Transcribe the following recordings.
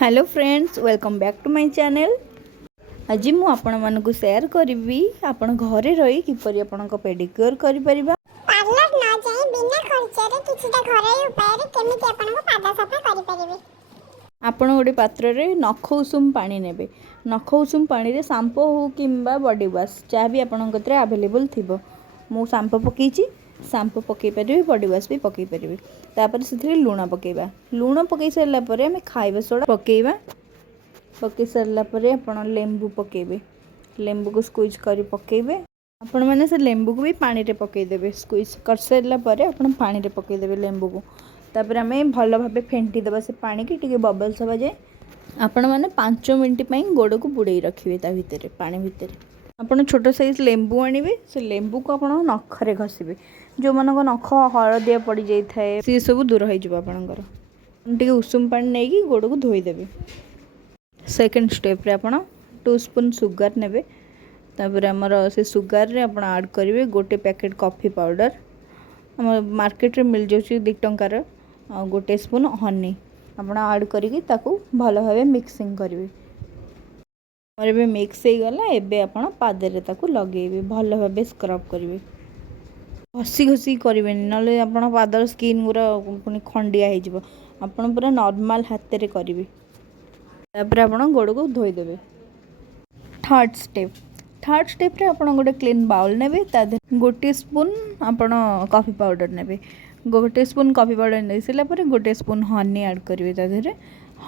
Hello friends, welcome back to my channel. आज मु आपण मानकु शेयर करबी आपण घरे रही किपरि आपण पेडिक्योर करि परिबा। पार्लर न जाई बिना खर्च रे किछटा घरे उपाय रे केमिति आपण को पाद सफा करि परिबे। आपण गोटे पात्र रे नख उषुम पानी नेबे। नख उषुम पानी रे शैम्पू हो किंबा बॉडी वॉश जहाँ भी आपण कतरे अवेलेबल थिबो। मु शैम्पू पकेइची, शैम्पू पकई परिबे, बॉडी वॉश भी पकई परिबे। तापर से लुण पकेबा। लुण पकई सारा पर आम खाइबा सोडा पकेबा। पकई सारा पर आपण लेंबू पकेबे। लेंबू को स्क्वीज कर पकेबे। आपण मैंने से लेंबू को भी पानी रे पकईदेवे। स्क्वीज कर सारा पर आपण पानी रे पकईदेवे लेंबू को। तापर आम भल भाव फेंटी देवा से पानी की टिके बबल्स हवा जाए। आपण मैंने 5 मिनट गोड़ को बुड़े रखिए ता भितर पानी भितर। आपण छोट साइज लेंबू आनिबे। से लेंबू को आपण नखरे घसीबे। जो मन को नख हलदिया पड़ जाए सी सब दूर हो आपणकर। टे उषुम पानी नहीं गोड़ को धोईदेवे। सेकेंड स्टेप रे आपण 2 स्पून सुगर नेबे। तापर आमर से सुगर रे आपण ऐड करेंगे गोटे पैकेट कॉफी पाउडर। आम मार्केट रे मिल जाउची 2 टंकार। गोटे स्पून हनी आपण ऐड करिकी ताकू भल भाव मिक्सिंग करेंगे। और भी मिक्स हो गला। एबे आपण पादरे ताकू लगेबे, भल भाव स्क्रब करेंगे। घसी घसी करेंगे ना आपण पादर स्किन गुरा पुणी खंडिया हो। आपण पूरा नॉर्मल हाथ रे करेंगे। तापर आपण गोड़ को धोईदेवे। थर्ड स्टेप रे आपण गोटे क्लीन बाउल नेबे। तादे गोटे स्पून आपण कॉफी पाउडर नेबे। गोटे स्पून कॉफी पाउडर नहीं सारा पर गोटे स्पून हनी ऐड करेंगे। तादेरे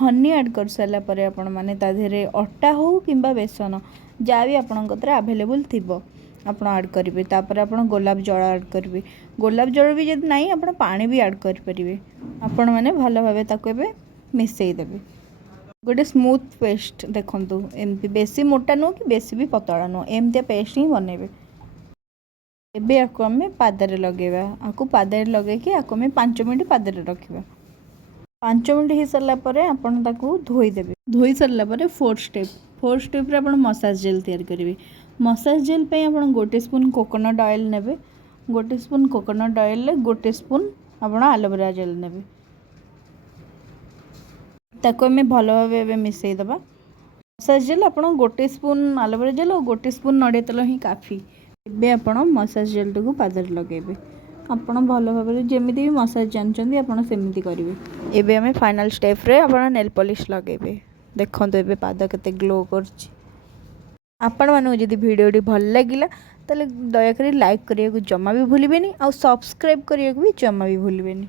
हनी ऐड कर सारा पर आपण माने तादेरे अटा हो किंबा बेसन जहाँ भी आपण कतरे अवेलेबल थिबो आपण ऐड करेंगे। तापर आपण गोलाप जल ऐड करेंगे। गोलाप जल भी जब नहीं आपण पानी भी ऐड कर परिबे। आपण माने भल भाव ताको एबे मिसई देबे। गोटे स्मूथ पेस्ट देखंतु एमती बेसी मोटा नो कि बेसी भी पतला नो एमती पेस्ट ही बनेबे। एबे आको आमे पादरे लगेबा। आको पादरे लगे कि आको आमे 5 मिनट पादरे रखिबा। 5 मिनट हो सारा पर आपण ताको धोई देबे। धोई सारा पर फोर्थ स्टेप रे आपण मसाज जेल तैयार करेंगे। मसाज जेल पे आपण गोटे स्पून कोकोनट ऑयल नेबे। गोटे स्पून कोकोनट ऑयल ले गोटे स्पून आपण एलोवेरा जेल नेबे। ताको आमे भल भाव मिसई दबा। मसाज जेल आपण गोटे स्पून एलोवेरा जेल और गोटे स्पून नड़िया तेल ही काफी। एबे आपण मसाज जेल को पादर लगेबे। आपण भल भाव जमी भी मसाज जानते आप सेमती करेंगे। एबे आमे फाइनल स्टेप रे आपण नेल पॉलिश लगेबे। देखंतु एबे पाद केते ग्लो करछि। आपण मानू जदि वीडियोटी भल लागिला ताले दया करी लाइक करिया को जमा भी भूलिबेनी और सब्सक्राइब करिया को भी जमा भी भूलिबेनी।